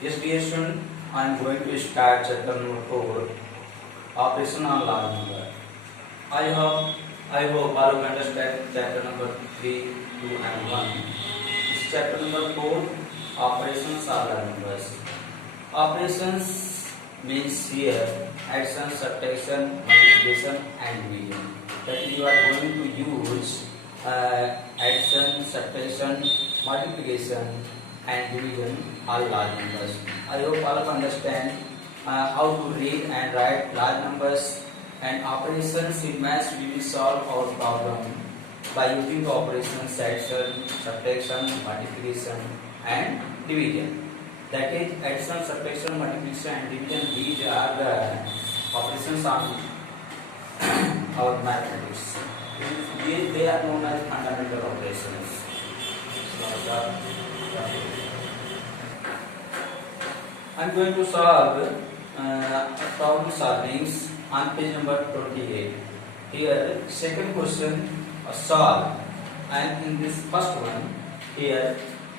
Yes, dear student, I am going to start chapter number 4, operation on large number. I hope all of you understand chapter number 3, 2 and 1. This chapter number 4, operations on large numbers. Operations means here addition, subtraction, multiplication and division. That is, you are going to use addition, subtraction, multiplication and division all large numbers. I hope all of you understand how to read and write large numbers and operations in maths. We will solve our problem by using the operations addition, subtraction, multiplication and division. That is addition, subtraction, multiplication and division. These are the operations on our mathematics. They are known as fundamental operations. I am going to solve problem solvings on page number 28. Here, second question solve, and in this first one, here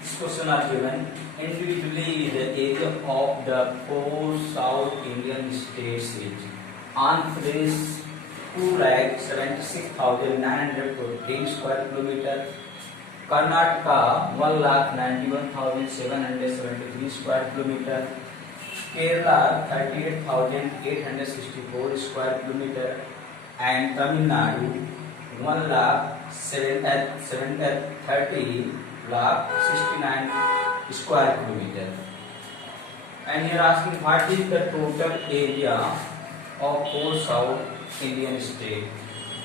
this question are given. Individually, the area of the 4 South Indian states is Andhra Pradesh 2,76,914 square kilometer, Karnataka 1,91,773 square kilometer, Kerala 38,864 square kilometer, and Tamil Nadu 1,730,69 square kilometer. And here asking what is the total area of 4 South Indian states.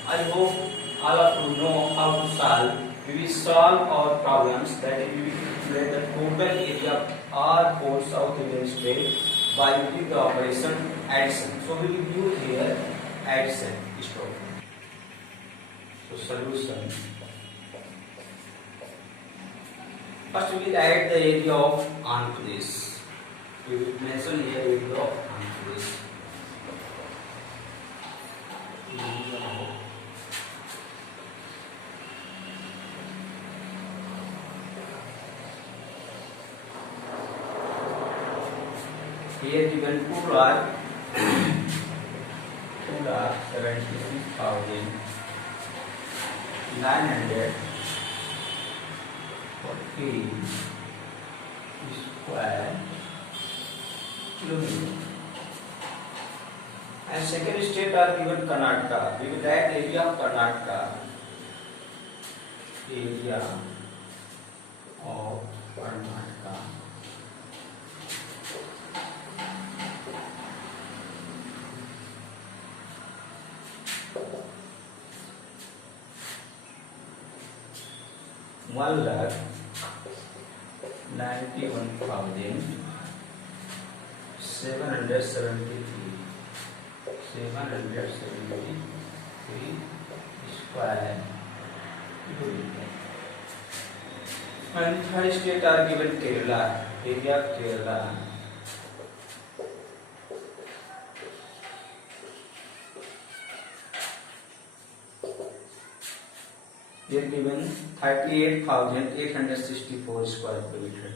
I hope all of you know how to solve. We will solve our problems, that is, we will calculate the total area of all 4 South Indian states by using the operation addition. So we will use here addition. So solution. First we will add the area of Andhra Pradesh. We will mention here area of Andhra Pradesh. Here given 2,76,940 square kilometer. And second state are given Karnataka. We will write area of Karnataka. Area of Karnataka. One lakh 91,773 square kilometer. And third state are given Kerala. Area of Kerala. They are given 38,864 square kilometer.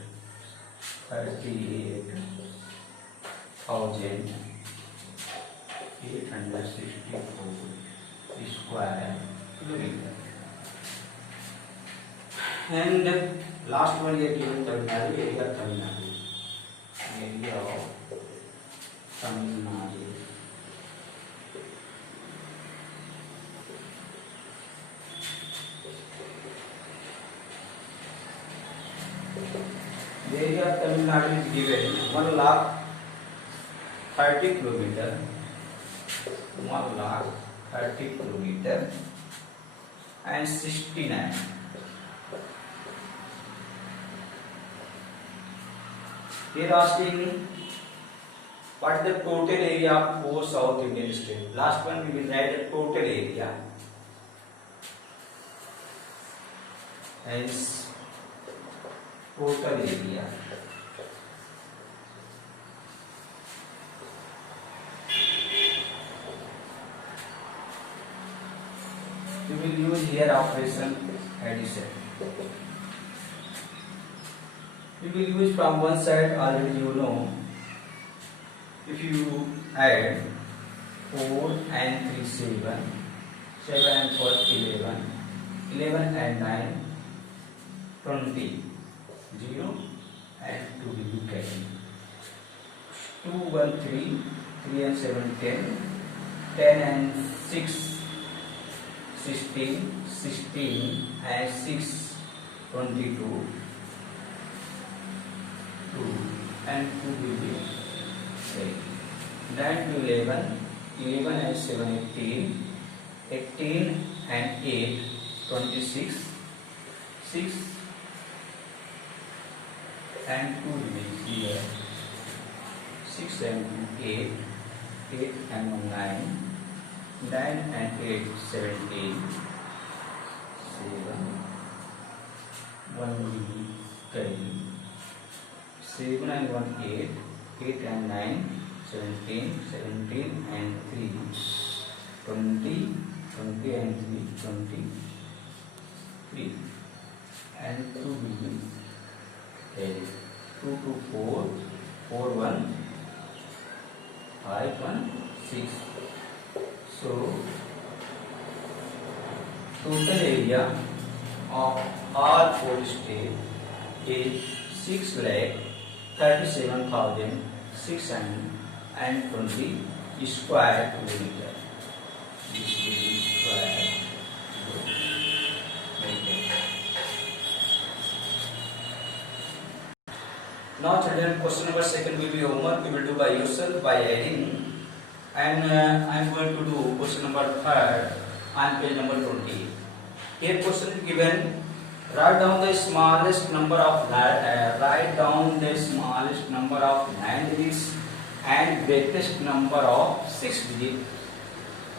38,864 square kilometer. And last one here given Tamil Nadu. Area of Tamil Nadu. Area of Tamil Nadu. The area of Tamil Nadu is given 1,30,000 kilometer, 1,30,000 kilometer and 69. Here asking what is the total area of 4 South Indian states. Last one we will write the total area. Hence total area. We will use here operation addition. We will use from one side, already you know. If you add 4 and 3 7, 7 and 4 11, 11 and 9 20, 0 and 2 will be carried. 2 1 3, 3 and 7 10, 10 and 6 16, 16 and 6 22, 2 and 2 will be 8. 9 to 11, 11 and 7 18, 18 and 8 26, 6 and 2 will be here, 6 and 8, 8 and 1 9, 9 and 8 17, 7, 1 will be carried, 7 and 1 8, 8 and 9 17, 17 and 3 20, 20 and 3 23, and 2 will be carried, 2 to 4, 4 1, 5 1 6. So total area of all 4 states is 6,37,620 square kilometer. This will be square kilometer. Now children, question number 2 will be homework. You will do by yourself by adding, and I am going to do question number 3 on page number 20. Here question is given. Write down the smallest number of 9 digits and greatest number of 6 digits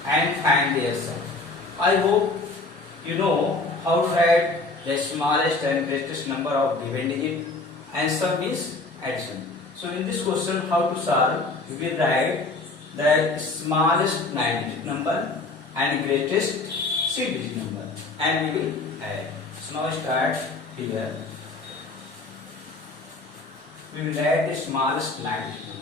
and find their sum. I hope you know how to write the smallest and greatest number of given digit, and sum is addition. So in this question, how to solve? We will write the smallest 9 digit number and greatest 6 digit number, and we will add. So now start here. We will write the smallest 9 digit number.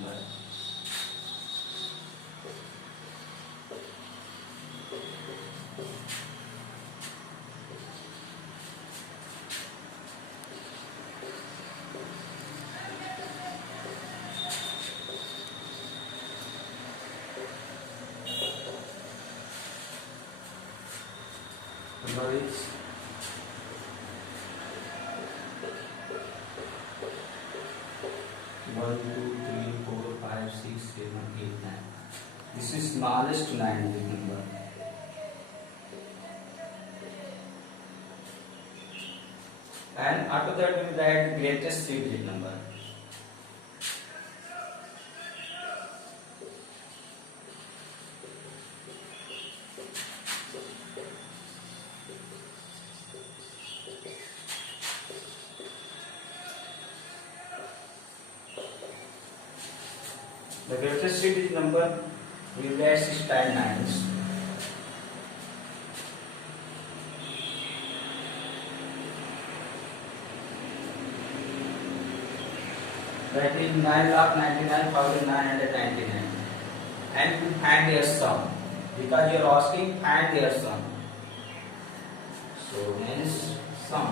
Number is 1 2 3 4 5 6 7 8 9. This is smallest 9 digit number. And after that we will write the greatest 3 digit number. The greatest 3 digit number we will add 6 times 9s. That is 9,99,999. And to find their sum, because you are asking find their sum. So means sum.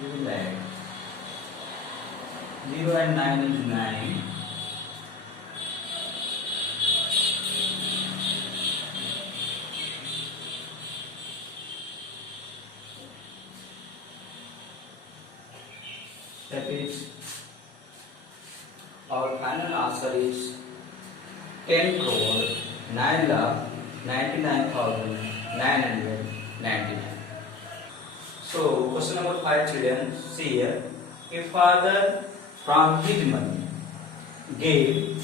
You will add 0 and 9 is 9. That is, our final answer is 10 crore 9 lakh 99,999. So, question number 5, children. See here. A father from his money gave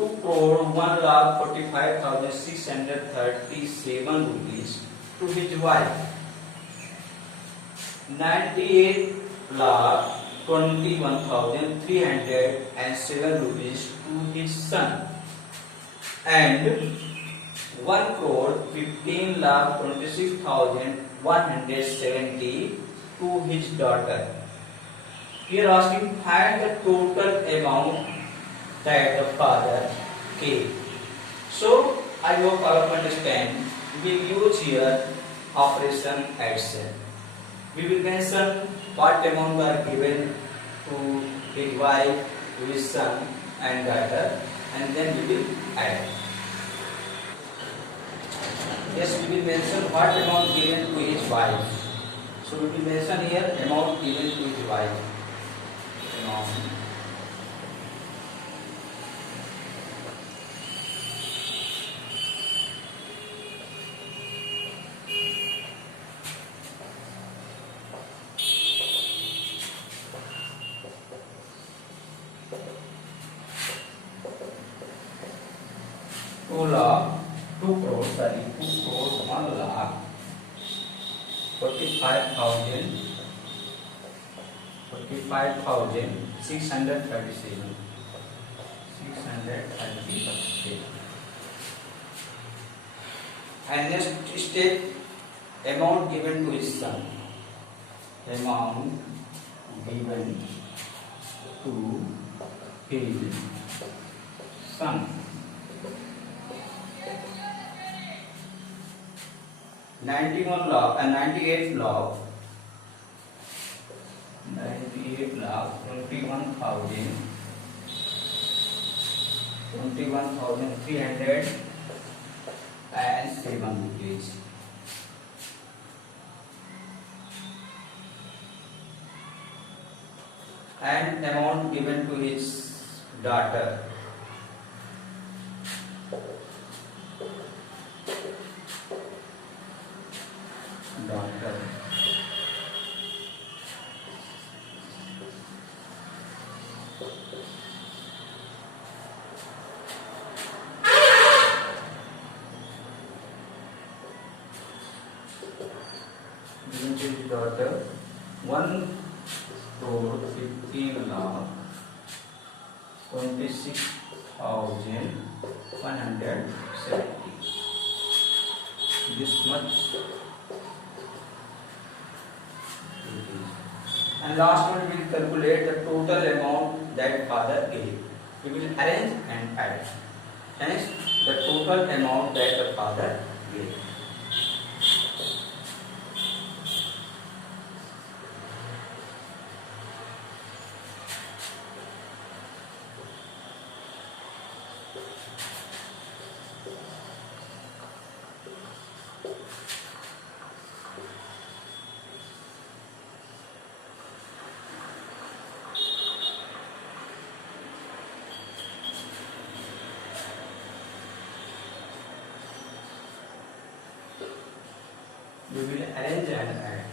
2,45,637 rupees to his wife. 98,21,307 rupees to his son, and 1,15,26,170 to his daughter. We are asking find the total amount that the father gave. So I hope all of understand. We will use here operation addition. We will mention what amount were given to his wife, to his son and daughter, and then we will add. Yes, we will mention what amount given to his wife. So we will mention here amount given to his wife. Amount. Two crores, 1,45,637. And next step, amount given to his son. Amount given to his son. 98 lakh 21,307 rupees. And amount given to his daughter. Given to his daughter 1,15,26,170. This much. And last one we will calculate the total amount that father gave. We will arrange and add. Hence the total amount that the father gave. We will arrange and add.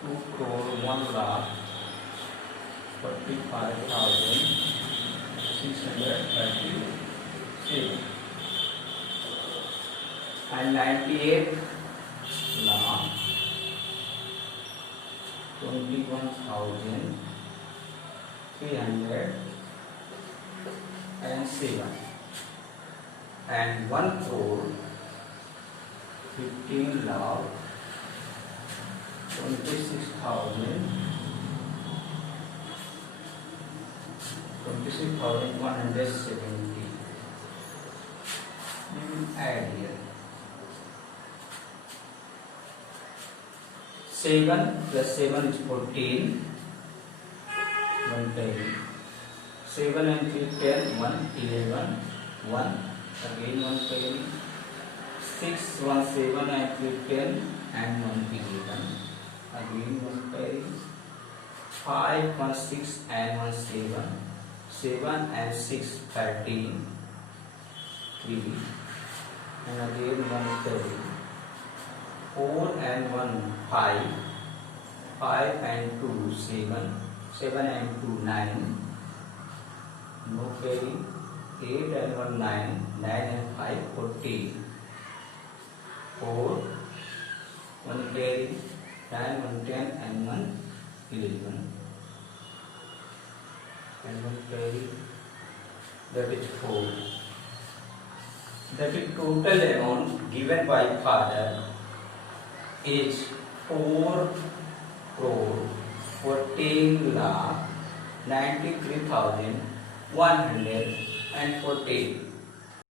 2,45,637 and 98 lakh 21,307 and 1,15,26,170 you will add here 7 plus 7 is 14 1 10 7 and 3 10 1 11 1 again 1 10 6 1 7 and 3 10 and 1 11 again 1 10 5 1 6 and 1 7 7 and 6 13 3 and again 1 30 4 and 1 5 5 and 2 7 7 and 2 9 No carry. 8 and 1 9. 9 and 5 14. 4. 1 carry. 9 1 10 and 1 11. And 1 carry. That is 4. That is total amount given by father is 4 crore 14 lakh 93,114.